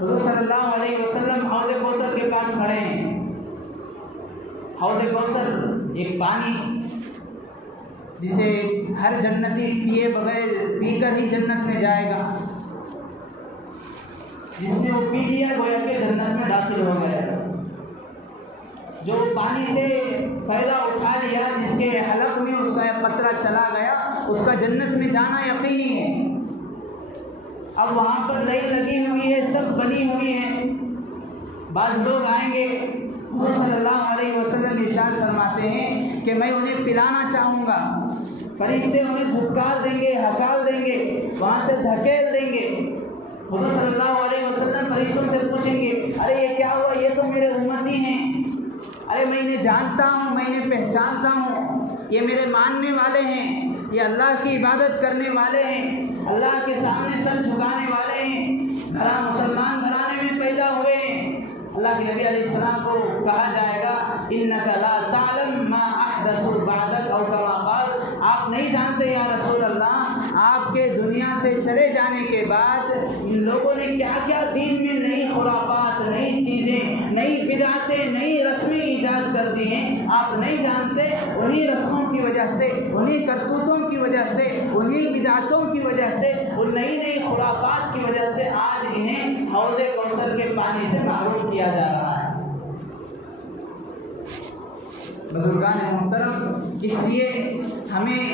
حضور صلی اللہ علیہ وسلم حوض کوثر کے پاس کھڑے ہیں۔ حوض کوثر ایک پانی جسے ہر جنتی پیے بغیر، پی کر ہی جنت میں جائے گا، جس نے وہ پی لیا گویا کہ جنت میں داخل ہو گیا۔ جو پانی سے فائدہ اٹھا لیا، جس کے حلق میں اس کا ایک قطرہ چلا گیا، اس کا جنت میں جانا یقینی ہے۔ اب وہاں پر لائٹ لگی ہوئی ہے، سب بنی ہوئی ہے، بعض لوگ آئیں گے، حضور صلی میں انہیں پلانا چاہوں گا، فرشتے انہیں دھتکار دیں گے، ہکال دیں گے، وہاں سے دھکیل دیں گے۔ حضور صلی اللہ علیہ وسلم فرشتوں سے پوچھیں گے ارے یہ کیا ہوا، یہ تو میرے امتی ہیں، ارے میں انہیں جانتا ہوں، میں انہیں پہچانتا ہوں، یہ میرے ماننے والے ہیں، یہ اللہ کی عبادت کرنے والے ہیں، اللہ کے سامنے سر جھکانے والے ہیں، مسلمان گھرانے میں پیدا ہوئے ہیں۔ اللہ کے نبی علیہ السلام کو کہا جائے گا انک لا تعلم ما احدثوا بعدک، او کما قال، آپ نہیں جانتے یا رسول اللہ، آپ کے دنیا سے چلے جانے کے بعد ان لوگوں نے کیا کیا دین میں نئی خرافات، نئی چیزیں، نئی بدعتیں، نئی رسمیں ایجاد کر دی ہیں، آپ نہیں جانتے۔ انہی رسموں کی وجہ سے، انہی کرتوتوں کی وجہ سے، انہی بدعتوں کی وجہ سے، ان نئی نئی خرافات کی وجہ سے آج انہیں حوض کوثر کے پانی سے محروم کیا جا رہا ہے۔ بزرگان محترم، اس لیے ہمیں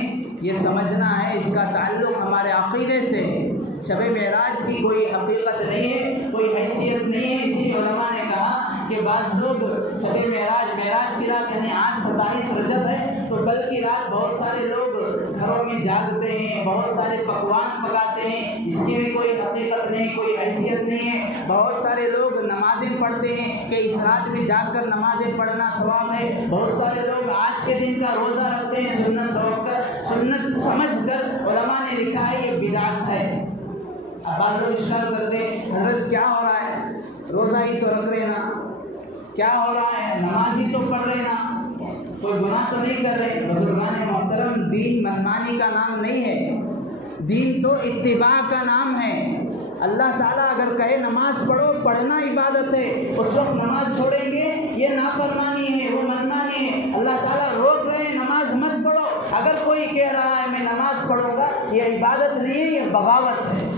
یہ سمجھنا ہے، اس کا تعلق ہمارے عقیدے سے ہے۔ شب معراج کی کوئی حقیقت نہیں ہے، کوئی حیثیت نہیں ہے۔ اسی لیے علماء نے کہا کہ بعض لوگ شب معراج کی رات، یعنی آج 27 رجب ہے تو کل کی رات بہت سارے لوگ گھروں میں جاگتے ہیں، بہت سارے پکوان پکاتے ہیں، اس کی بھی کوئی حقیقت نہیں، کوئی حیثیت نہیں ہے۔ بہت سارے لوگ نمازیں پڑھتے ہیں کہ اس رات میں جاگ کر نمازیں پڑھنا ثواب ہے۔ بہت سارے لوگ آج کے دن کا روزہ رکھتے ہیں سنت سمجھ کر۔ علماء نے لکھا ہے یہ بدعت ہے۔ اب بعض لوگ اشکال کرتے ہیں حضرت کیا ہو رہا ہے، روزہ ہی تو رکھ رہے نا، کیا ہو رہا ہے، نماز ہی تو پڑھ رہے نا، کوئی گناہ تو نہیں کر رہے۔ بزرگان محترم، دین منمانی کا نام نہیں ہے، دین تو اتباع کا نام ہے۔ اللہ تعالیٰ اگر کہے نماز پڑھو، پڑھنا عبادت ہے، اس وقت نماز چھوڑیں گے یہ نافرمانی ہے، وہ منمانی ہے۔ اللہ تعالیٰ روک رہے ہیں نماز مت پڑھو، اگر کوئی کہہ رہا ہے میں نماز پڑھوں گا، یہ عبادت نہیں ہے، یہ بغاوت ہے۔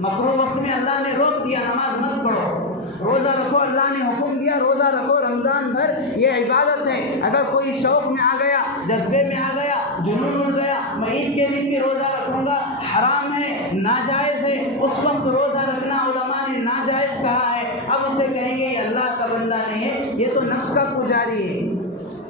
مکروہ وقت میں اللہ نے روک دیا نماز مت پڑھو، روزہ رکھو، اللہ نے حکم دیا روزہ رکھو رمضان بھر، یہ عبادت ہے۔ اگر کوئی شوق میں آ گیا، جذبے میں آ گیا، جنون اڑ گیا، میں عید کے دن بھی روزہ رکھوں گا، حرام ہے، ناجائز ہے، اس وقت روزہ رکھنا علماء نے ناجائز کہا ہے۔ اب اسے کہیں گے یہ اللہ کا بندہ نہیں ہے، یہ تو نفس کا پجاری ہے۔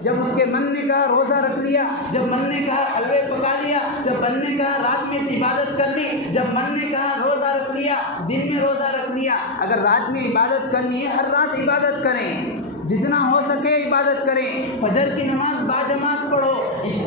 جب اس کے من نے کہا روزہ رکھ لیا، جب من نے کہا حلوے پکا لیا، جب من نے کہا رات میں عبادت کر لی، جب من نے کہا روزہ رکھ لیا، دن میں روزہ رکھ لیا۔ اگر رات میں عبادت کرنی ہے، ہر رات عبادت کریں، جتنا ہو سکے عبادت کریں۔ فجر کی نماز باجماعت پڑھو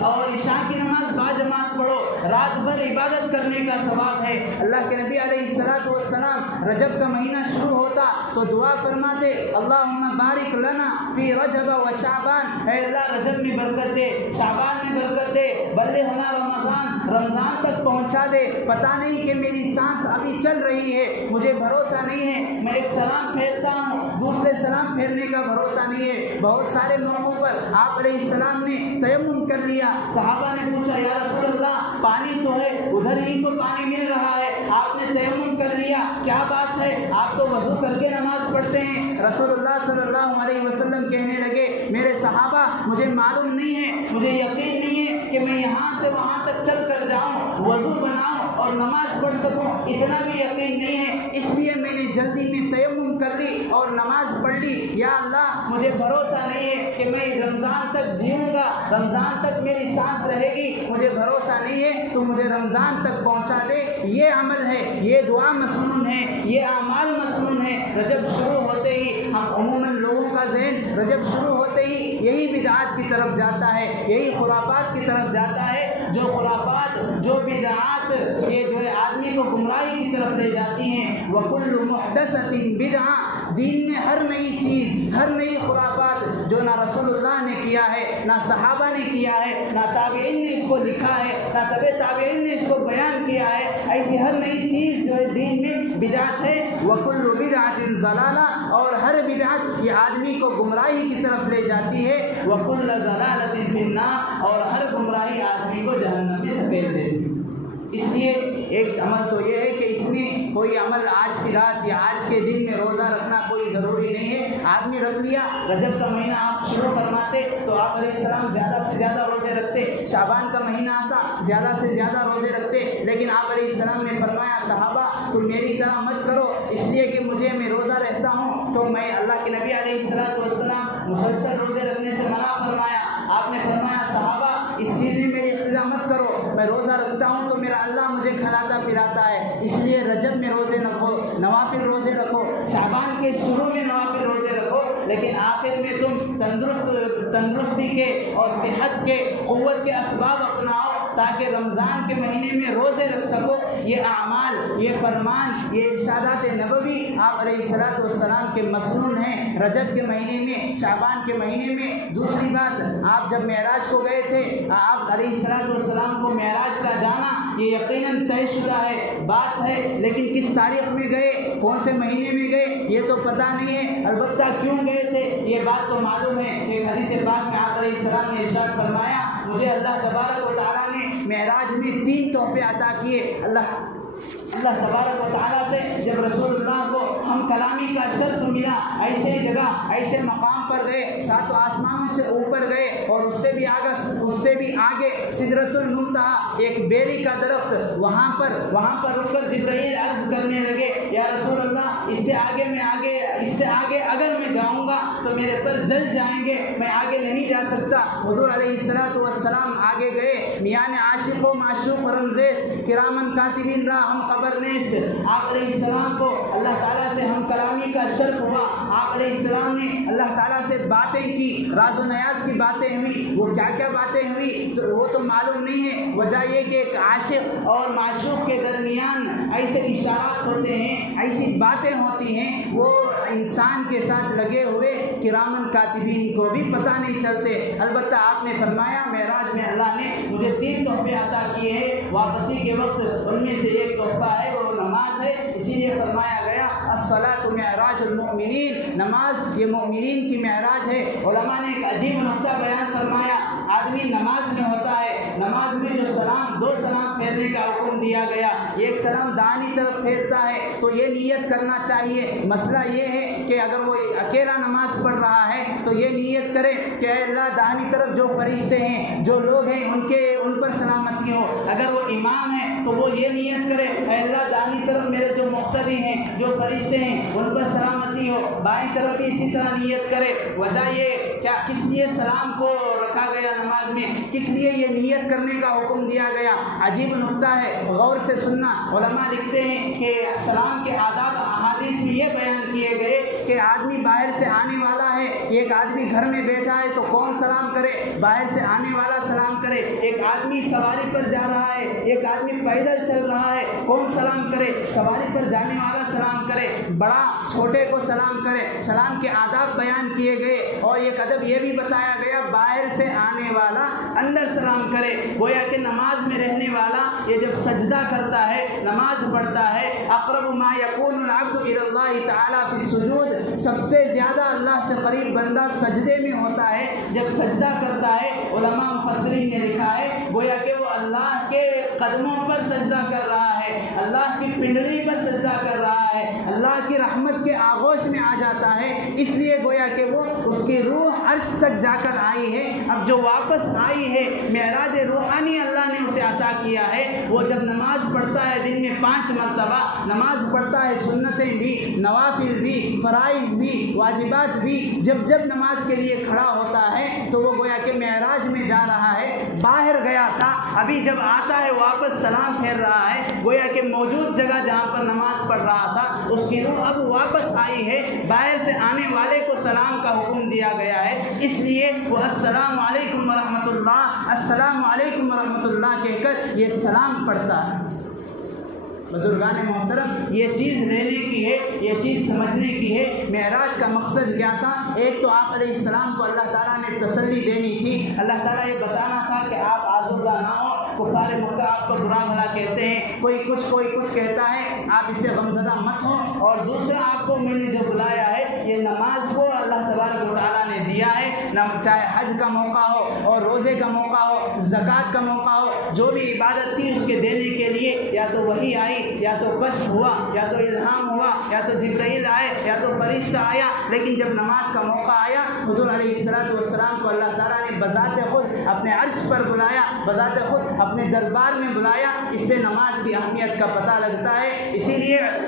اور عشاء کی نماز باجماعت پڑھو، رات بھر عبادت کرنے کا ثواب ہے۔ اللہ کے نبی علیہ الصلوۃ والسلام رجب کا مہینہ شروع ہوتا تو دعا فرماتے اللہم بارک لنا فی رجب و شعبان، اے اللہ رجب میں برکت دے، شعبان میں برکت دے، بلغنا رمضان، رمضان تک پہنچا دے۔ پتہ نہیں کہ میری سانس ابھی چل رہی ہے، مجھے بھروسہ نہیں ہے، میں ایک سلام پھیرتا ہوں، دوسرے سلام پھیرنے کا بھروسہ نہیں ہے۔ بہت سارے موقعوں پر آپ علیہ السلام نے تیمم کر لیا۔ صحابہ نے پوچھا یا رسول اللہ پانی تو ہے، ادھر ہی تو پانی مل رہا ہے، آپ نے تیمم کر لیا، کیا بات ہے، آپ تو وضو کر کے نماز پڑھتے ہیں۔ رسول اللہ صلی اللہ علیہ وسلم کہنے لگے میرے صحابہ مجھے معلوم نہیں ہے، مجھے یقین نہیں ہے کہ میں یہاں سے وہاں تک چل کر جاؤں، وضو بناؤں اور نماز پڑھ سکوں، اتنا بھی یقین نہیں ہے، اس لیے میں نے جلدی میں تیمم کر لی اور نماز پڑھ لی۔ یا اللہ مجھے بھروسہ نہیں ہے کہ میں رمضان تک جیوں گا، رمضان تک میری سانس رہے گی، مجھے بھروسہ نہیں ہے، تو مجھے رمضان تک پہنچا دے۔ یہ عمل ہے، یہ دعا مسنون ہے، یہ اعمال مسنون ہے۔ رجب شروع ہوتے ہی ہم عموماً لوگوں کا ذہن رجب شروع ہوتے ہی یہی بدعات کی طرف جاتا ہے، یہی خرافات کی طرف جاتا ہے۔ جو خرافات، جو بدعات یہ جو ہے آدمی کو گمراہی کی طرف لے جاتی ہیں۔ وَكُلُّ مُحْدَثَةٍ بِدْعَةٍ، دین میں ہر نئی چیز، ہر نئی خرافات جو نہ رسول اللہ نے کیا ہے، نہ صحابہ نے کیا ہے، نہ تابعین نے اس کو لکھا ہے، نہ تبع تابعین نے اس کو بیان کیا ہے، ایسی ہر نئی چیز جو ہے دین میں بدعت ہے۔ وَكُلُّ بِدْعَةٍ ضَلَالَةٍ، اور ہر بدعت یہ آدمی کو گمراہی کی طرف لے جاتی ہے۔ وَكُلُّ ضَلَالَةٍ فِي النَّارِ، اور ہر گمراہی آدمی کو جہنم میں دھکیل دیتی ہے۔ اس لیے ایک عمل تو یہ ہے کہ اس میں کوئی عمل آج کی رات یا آج کے دن میں روزہ رکھنا کوئی ضروری نہیں ہے۔ آدمی رکھ لیا، رجب کا مہینہ آپ شروع فرماتے تو آپ علیہ السلام زیادہ سے زیادہ روزے رکھتے، شعبان کا مہینہ آتا زیادہ سے زیادہ روزے رکھتے، لیکن آپ علیہ السلام نے فرمایا صحابہ تم میری طرح مت کرو، اس لیے کہ میں روزہ رہتا ہوں تو میں اللہ کے نبی علیہ السلام مسلسل روزے رکھنے سے منع فرمایا۔ آپ نے فرمایا صحابہ اس چیز میں میری اقتدا مت کرو، میں روزہ رکھتا ہوں تو میرا اللہ مجھے کھلاتا پلاتا ہے، اس لیے رجب میں روزے رکھو، نوافل روزے رکھو، شعبان کے شروع میں نوافل روزے رکھو، لیکن آخر میں تم تندرستی کے اور صحت کے قوت کے اسباب اپناؤ تاکہ رمضان کے مہینے میں روزے رکھ سکو۔ یہ اعمال، یہ فرمان، یہ ارشادات نبوی آپ علیہ الصلوۃ والسلام کے مسنون ہیں رجب کے مہینے میں، شعبان کے مہینے میں۔ دوسری بات، آپ جب معراج کو گئے تھے، آپ علیہ الصلوۃ والسلام کو معراج کا جانا یہ یقیناً طے شدہ ہے، بات ہے، لیکن کس تاریخ میں گئے، کون سے مہینے میں گئے یہ تو پتہ نہیں ہے، البتہ کیوں گئے تھے یہ بات تو معلوم ہے۔ ایک حدیث پاک میں آپ علیہ السلام نے ارشاد فرمایا، مجھے اللہ تبارک و تعالیٰ نے معراج میں 3 تحفے عطا کیے۔ اللہ تبارک و تعالیٰ سے جب رسول اللہ کو ہم کلامی کا شرف ملا، ایسے جگہ ایسے مقام پر گئے، 7 آسمانوں سے اوپر گئے، اور اس سے بھی آگے سدرۃ المنتہا ایک بیری کا درخت، وہاں پر رک کر جبرائیل عرض کرنے لگے، یا رسول اللہ اس سے آگے اگر میں جاؤں گا تو میرے پر جل جائیں گے، میں آگے نہیں جا سکتا۔ حضور علیہ الصلوۃ والسلام آگے گئے، میان عاشق و معشوق رمزیس کرامن کاتبین را ہم خبر نیست، آپ علیہ السلام کو اللہ تعالیٰ سے ہم کلامی کا شرف ہوا، آپ علیہ السلام نے اللہ تعالیٰ سے باتیں کی، راز و نیاز کی باتیں ہوئی، وہ کیا باتیں ہوئی تو وہ تو معلوم نہیں ہے، وجہ یہ کہ ایک عاشق اور معشوق کے درمیان ایسے اشارات ہوتے ہیں، ایسی باتیں ہوتی ہیں، وہ انسان کے ساتھ لگے ہوئے کرامن کاتبین کو بھی پتہ نہیں چلتے۔ البتہ آپ نے فرمایا معراج میں اللہ نے مجھے 3 تحفے عطا کیے ہیں، واپسی کے وقت ان میں سے ایک تحفہ ہے وہ نماز ہے، اسی لیے فرمایا گیا الصلاۃ معراج المؤمنین، نماز یہ مومنین کی معراج ہے۔ علماء نے ایک عجیب نقطہ بیان فرمایا، آدمی نماز میں ہوتا ہے، نماز میں جو 2 سلام پھیرنے کا حکم دیا گیا، ایک سلام دائیں طرف پھیرتا ہے تو یہ نیت کرنا چاہیے، مسئلہ یہ ہے کہ اگر وہ اکیلا نماز پڑھ رہا ہے تو یہ نیت کرے کہ اے اللہ دائیں طرف جو فرشتے ہیں، جو لوگ ہیں ان پر سلامتی ہو، اگر وہ امام ہے تو وہ یہ نیت کرے اے اللہ دائیں طرف میرے جو مقتدی ہیں، جو فرشتے ہیں ان پر سلامتی ہو، بائیں طرف بھی اسی طرح نیت کرے۔ وجہ یہ کیا کس لیے سلام کو رکھا گیا نماز میں، کس لیے یہ نیت کرنے کا حکم دیا گیا، عجیب نقطہ ہے، غور سے سننا۔ علماء لکھتے ہیں کہ سلام کے آداب احادیث میں یہ بیان کیے گئے کہ آدمی باہر سے آنے والا ہے، ایک آدمی گھر میں بیٹھا ہے تو کون سلام کرے، باہر سے آنے والا سلام کرے، ایک آدمی سواری پر جا رہا ہے، ایک آدمی پیدل چل رہا ہے، کون سلام کرے، سواری پر جانے والا سلام کرے، بڑا چھوٹے کو سلام کرے۔ سلام کے آداب بیان کیے گئے، اور ایک ادب یہ بھی بتایا گیا باہر سے آنے والا اندر سلام کرے۔ گویا کہ نماز میں رہنے والا یہ جب سجدہ کرتا ہے، نماز پڑھتا ہے، اقرب ما یکون العبد الی اللہ تعالی فی السجود، سب سے زیادہ اللہ سے قریب بندہ سجدے میں ہوتا ہے جب سجدہ کرتا ہے۔ علماء مفسرین نے لکھا ہے گویا کہ وہ اللہ کے قدموں پر سجدہ کر رہا ہے، اللہ کی پنڈلی پر سجدہ کر رہا ہے، اللہ کی رحمت کے آغوش میں آ جاتا ہے، اس لیے گویا کہ وہ اس کی روح عرش تک جا کر آئی ہے۔ اب جو واپس آئی ہے، معراج روحانی اللہ نے اسے عطا کیا ہے، وہ جب نماز پڑھتا ہے دن میں 5 مرتبہ نماز پڑھتا ہے، سنتیں بھی، نوافل بھی، فرائض بھی، واجبات بھی، جب نماز کے لیے کھڑا ہوتا ہے تو وہ گویا کہ معراج میں جا رہا ہے، باہر گیا تھا، ابھی جب آتا ہے واپس سلام پھیر رہا ہے، گویا کہ موجود جگہ جہاں پر نماز پڑھ رہا تھا اس کی روح اب واپس آئی ہے، باہر سے آنے والے کو سلام کا حکم دیا گیا ہے، اس لیے وہ السلام علیکم ورحمۃ اللہ، السلام علیکم ورحمۃ اللہ کہہ کر یہ سلام پڑھتا ہے۔ بزرگان محترم، یہ چیز لینے کی ہے، یہ چیز سمجھنے کی ہے۔ معراج کا مقصد کیا تھا؟ ایک تو آپ علیہ السلام کو اللہ تعالیٰ نے تسلی دینی تھی، اللہ تعالیٰ یہ بتانا تھا کہ آپ آزردہ نہ ہو، کفار مکہ آپ کو برا بھلا کہتے ہیں، کوئی کچھ کہتا ہے، آپ اس سے غمزدہ مت ہو، اور دوسرا آپ کو میں نے جو بلایا ہے یہ نماز کو اللہ تبارک و تعالیٰ نے دیا ہے، چاہے حج کا موقع ہو اور روزے کا موقع ہو، زکوٰۃ کا موقع ہو، جو بھی عبادت تھی اس کے دینے کے لیے یا تو وحی آئی، یا تو کشف ہوا، یا تو الہام ہوا، یا تو جبرائیل آئے، یا تو فرشتہ آیا، لیکن جب نماز کا موقع آیا حضور علیہ السلام کو اللہ تعالیٰ نے بذات خود اپنے عرش پر بلایا، بذات خود اپنے دربار میں بلایا۔ اس سے نماز کی اہمیت کا پتہ لگتا ہے۔ اسی لیے